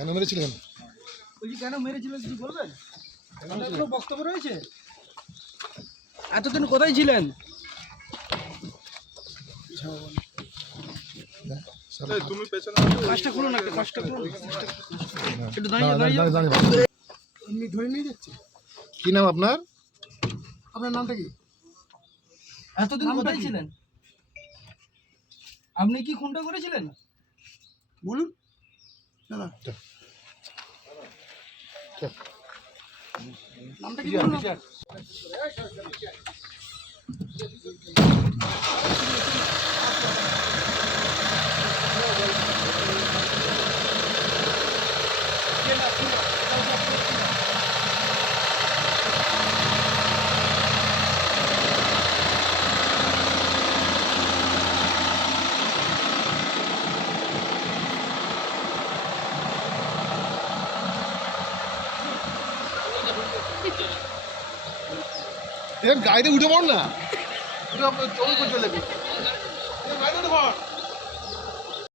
কেন মেরেছিলেন? বলছি কেন মেরেছিলেন কিছু বলবেন? কোনো বক্তব্য রয়েছে? এতদিন কোথায় ছিলেন? কাজটা খুলুন একটা কাজটা খুলুন একটু দাঁড়িয়ে দাঁড়িয়ে এমনি ধরে নিয়ে যাচ্ছে। কি নাম আপনার? আপনার নামটা কি? এতদিন কোথায় ছিলেন? আপনি কি খুনটা করেছিলেন? বলুন। দাদা নামটা কি গাড়িতে উঠে পড় না। চল চলে